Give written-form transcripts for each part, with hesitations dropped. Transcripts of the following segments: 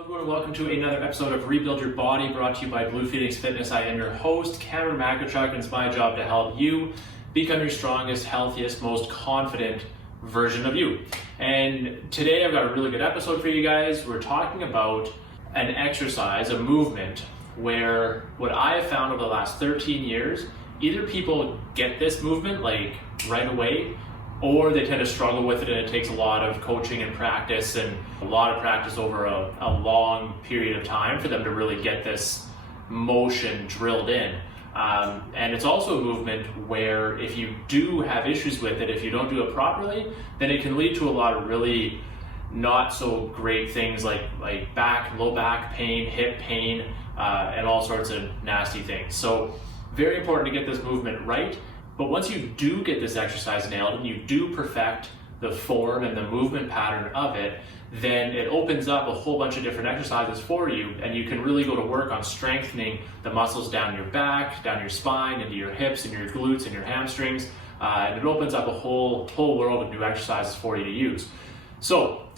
Hello everyone, welcome to another episode of Rebuild Your Body, brought to you by BluePhoenix Fitness. I am your host, Cameron McIntyre, and it's my job to help you become your strongest, healthiest, most confident version of you. And today I've got a really good episode for you guys. We're talking about an exercise, a movement, where what I have found over the last 13 years, either people get this movement like right away, or they tend to struggle with it, and it takes a lot of coaching and practice, and a lot of practice over a long period of time for them to really get this motion drilled in. And it's also a movement where if you do have issues with it, if you don't do it properly, then it can lead to a lot of really not so great things like low back pain, hip pain, and all sorts of nasty things. So very important to get this movement right. But once you do get this exercise nailed and you do perfect the form and the movement pattern of it, then it opens up a whole bunch of different exercises for you, and you can really go to work on strengthening the muscles down your back, down your spine, into your hips and your glutes and your hamstrings, and it opens up a whole world of new exercises for you to use. So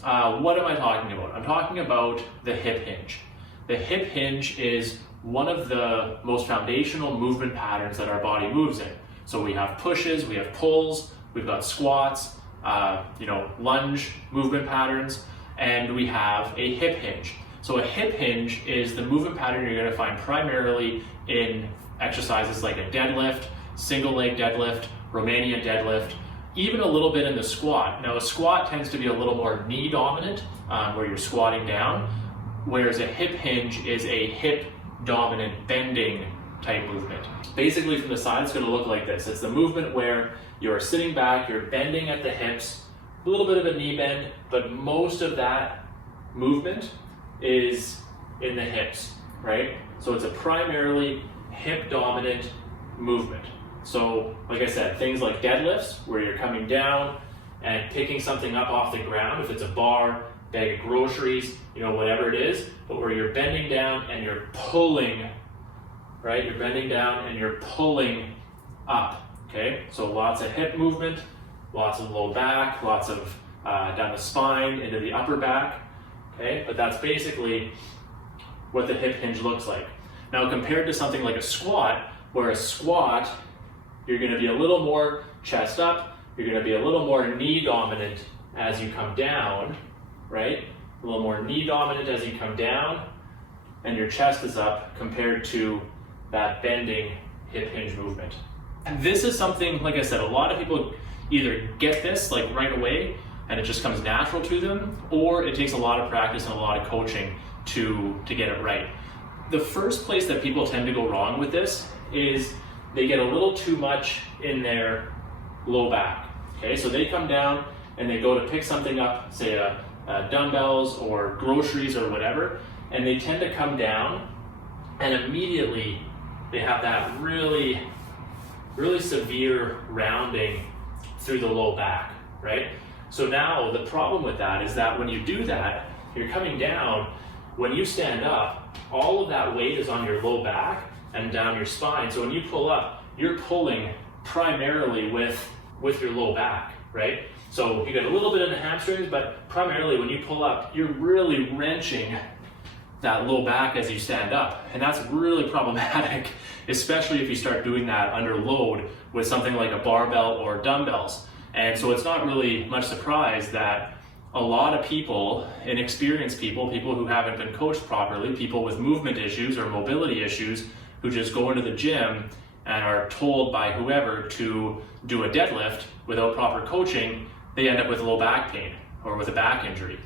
what am I talking about? I'm talking about the hip hinge. The hip hinge is one of the most foundational movement patterns that our body moves in. So we have pushes, we have pulls, we've got squats, lunge movement patterns, and we have a hip hinge. So a hip hinge is the movement pattern you're going to find primarily in exercises like a deadlift, single leg deadlift, Romanian deadlift, even a little bit in the squat. Now a squat tends to be a little more knee dominant, where you're squatting down, whereas a hip hinge is a hip dominant bending type movement. Basically from the side it's going to look like this. It's the movement where you're sitting back, you're bending at the hips, a little bit of a knee bend, but most of that movement is in the hips, right? So it's a primarily hip dominant movement. So like I said, things like deadlifts where you're coming down and picking something up off the ground, if it's a bar, bag of groceries, whatever it is, but where you're bending down and you're pulling, right? You're bending down and you're pulling up, okay? So lots of hip movement, lots of low back, lots of down the spine, into the upper back, okay? But that's basically what the hip hinge looks like. Now compared to something like a squat, where a squat, you're gonna be a little more chest up, you're gonna be a little more knee dominant as you come down, right? A little more knee dominant as you come down, and your chest is up compared to that bending hip hinge movement. And this is something, like I said, a lot of people either get this like right away and it just comes natural to them, or it takes a lot of practice and a lot of coaching to get it right. The first place that people tend to go wrong with this is they get a little too much in their low back. Okay, so they come down and they go to pick something up, say dumbbells or groceries or whatever, and they tend to come down and immediately they have that really, really severe rounding through the low back, right? So now the problem with that is that when you do that, you're coming down, when you stand up, all of that weight is on your low back and down your spine. So when you pull up, you're pulling primarily with your low back, right? So you get a little bit in the hamstrings, but primarily when you pull up, you're really wrenching that low back as you stand up. And that's really problematic, especially if you start doing that under load with something like a barbell or dumbbells. And so it's not really much surprise that a lot of people, inexperienced people who haven't been coached properly, people with movement issues or mobility issues who just go into the gym and are told by whoever to do a deadlift without proper coaching, they end up with low back pain or with a back injury.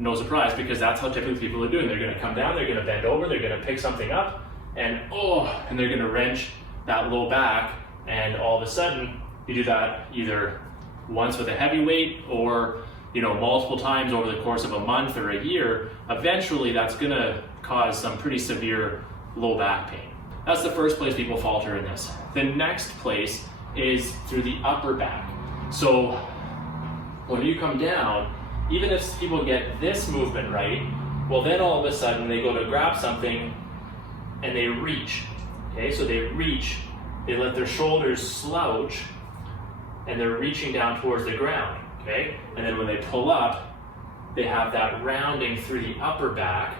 No surprise, because that's how typically people are doing. They're going to come down, they're going to bend over, they're going to pick something up, and they're going to wrench that low back, and all of a sudden you do that either once with a heavy weight or multiple times over the course of a month or a year. Eventually that's going to cause some pretty severe low back pain. That's the first place people falter in this. The next place is through the upper back. So when you come down, even if people get this movement right, well then all of a sudden they go to grab something and they reach. Okay, so they reach, they let their shoulders slouch, and they're reaching down towards the ground. Okay, and then when they pull up, they have that rounding through the upper back,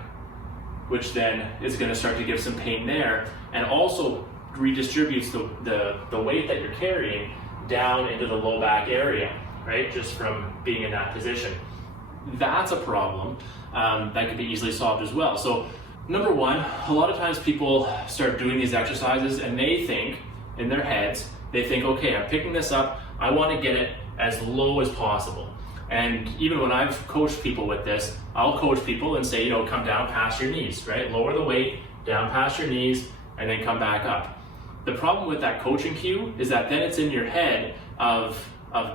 which then is going to start to give some pain there, and also redistributes the weight that you're carrying down into the low back area, right? Just from being in that position. That's a problem that can be easily solved as well. So number one, a lot of times people start doing these exercises and they think in their heads, they think, okay, I'm picking this up, I want to get it as low as possible. And even when I've coached people with this, I'll coach people and say, come down past your knees, right? Lower the weight, down past your knees, and then come back up. The problem with that coaching cue is that then it's in your head of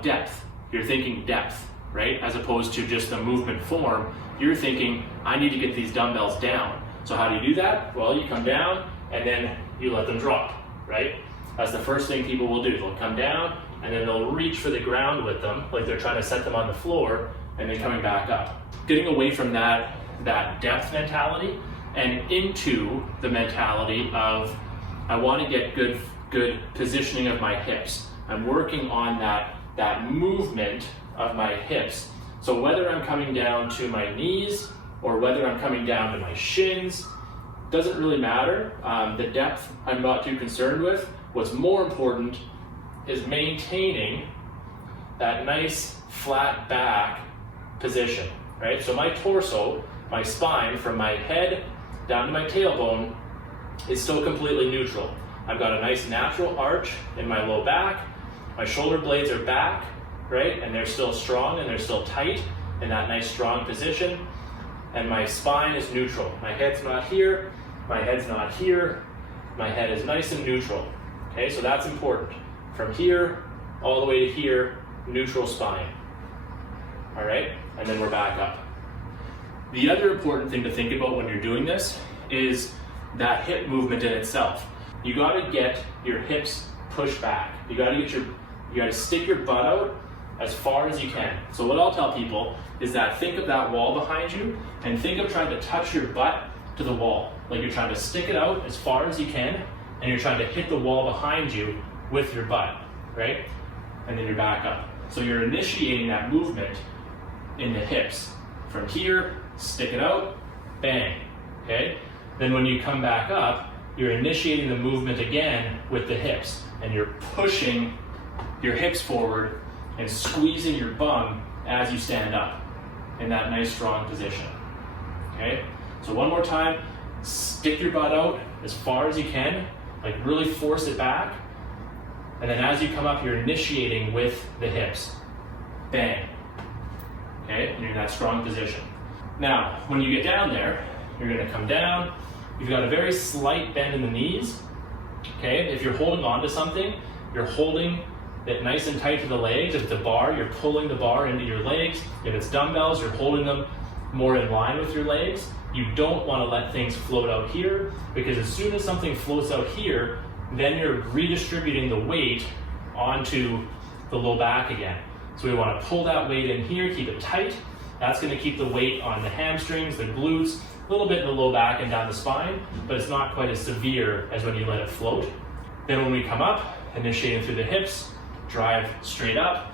depth. You're thinking depth, right? As opposed to just the movement form, you're thinking, I need to get these dumbbells down. So how do you do that? Well, you come down and then you let them drop, right? That's the first thing people will do. They'll come down and then they'll reach for the ground with them, like they're trying to set them on the floor, and then coming back up. Getting away from that depth mentality and into the mentality of, I want to get good positioning of my hips. I'm working on that movement of my hips. So whether I'm coming down to my knees or whether I'm coming down to my shins, doesn't really matter. The depth I'm not too concerned with. What's more important is maintaining that nice flat back position, right? So my torso, my spine from my head down to my tailbone is still completely neutral. I've got a nice natural arch in my low back. My shoulder blades are back, right? And they're still strong and they're still tight in that nice strong position. And my spine is neutral. My head's not here, my head's not here. My head is nice and neutral. Okay, so that's important. From here all the way to here, neutral spine. All right, and then we're back up. The other important thing to think about when you're doing this is that hip movement in itself. You got to get your hips pushed back. You got to stick your butt out as far as you can. So what I'll tell people is that think of that wall behind you and think of trying to touch your butt to the wall. Like you're trying to stick it out as far as you can and you're trying to hit the wall behind you with your butt, right? And then you're back up. So you're initiating that movement in the hips. From here, stick it out, bang, okay? Then when you come back up, you're initiating the movement again with the hips and you're pushing your hips forward and squeezing your bum as you stand up in that nice strong position, okay? So one more time, stick your butt out as far as you can, like really force it back. And then as you come up, you're initiating with the hips, bang, okay? And you're in that strong position. Now, when you get down there, you're gonna come down. You've got a very slight bend in the knees, okay? If you're holding on to something, you're holding it nice and tight to the legs. If it's a bar, you're pulling the bar into your legs. If it's dumbbells, you're holding them more in line with your legs. You don't wanna let things float out here, because as soon as something floats out here, then you're redistributing the weight onto the low back again. So we wanna pull that weight in here, keep it tight. That's gonna keep the weight on the hamstrings, the glutes, a little bit in the low back and down the spine, but it's not quite as severe as when you let it float. Then when we come up, initiating through the hips, drive straight up,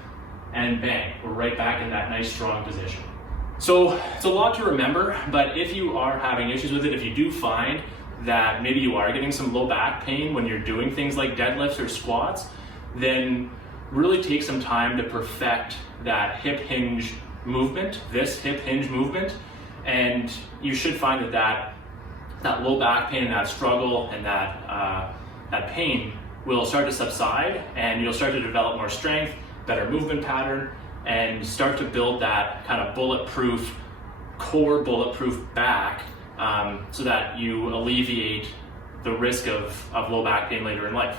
and bang, we're right back in that nice strong position. So it's a lot to remember, but if you are having issues with it, if you do find that maybe you are getting some low back pain when you're doing things like deadlifts or squats, then really take some time to perfect that hip hinge movement, this hip hinge movement, and you should find that low back pain and that struggle and that pain will start to subside, and you'll start to develop more strength, better movement pattern, and start to build that kind of bulletproof, core bulletproof back, so that you alleviate the risk of low back pain later in life.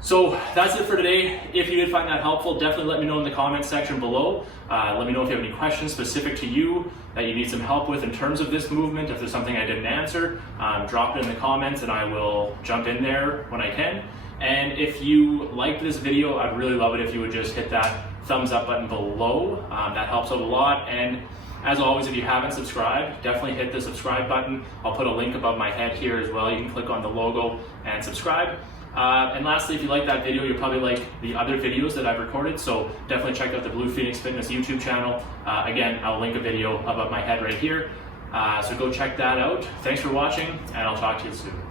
So that's it for today. If you did find that helpful, definitely let me know in the comments section below. Let me know if you have any questions specific to you that you need some help with in terms of this movement. If there's something I didn't answer, drop it in the comments and I will jump in there when I can. And if you liked this video, I'd really love it if you would just hit that thumbs up button below. That helps out a lot. And as always, if you haven't subscribed, definitely hit the subscribe button. I'll put a link above my head here as well. You can click on the logo and subscribe. And lastly, if you like that video, you'll probably like the other videos that I've recorded, so definitely check out the BluePhoenix Fitness YouTube channel. Again, I'll link a video above my head right here, so go check that out. Thanks for watching, and I'll talk to you soon.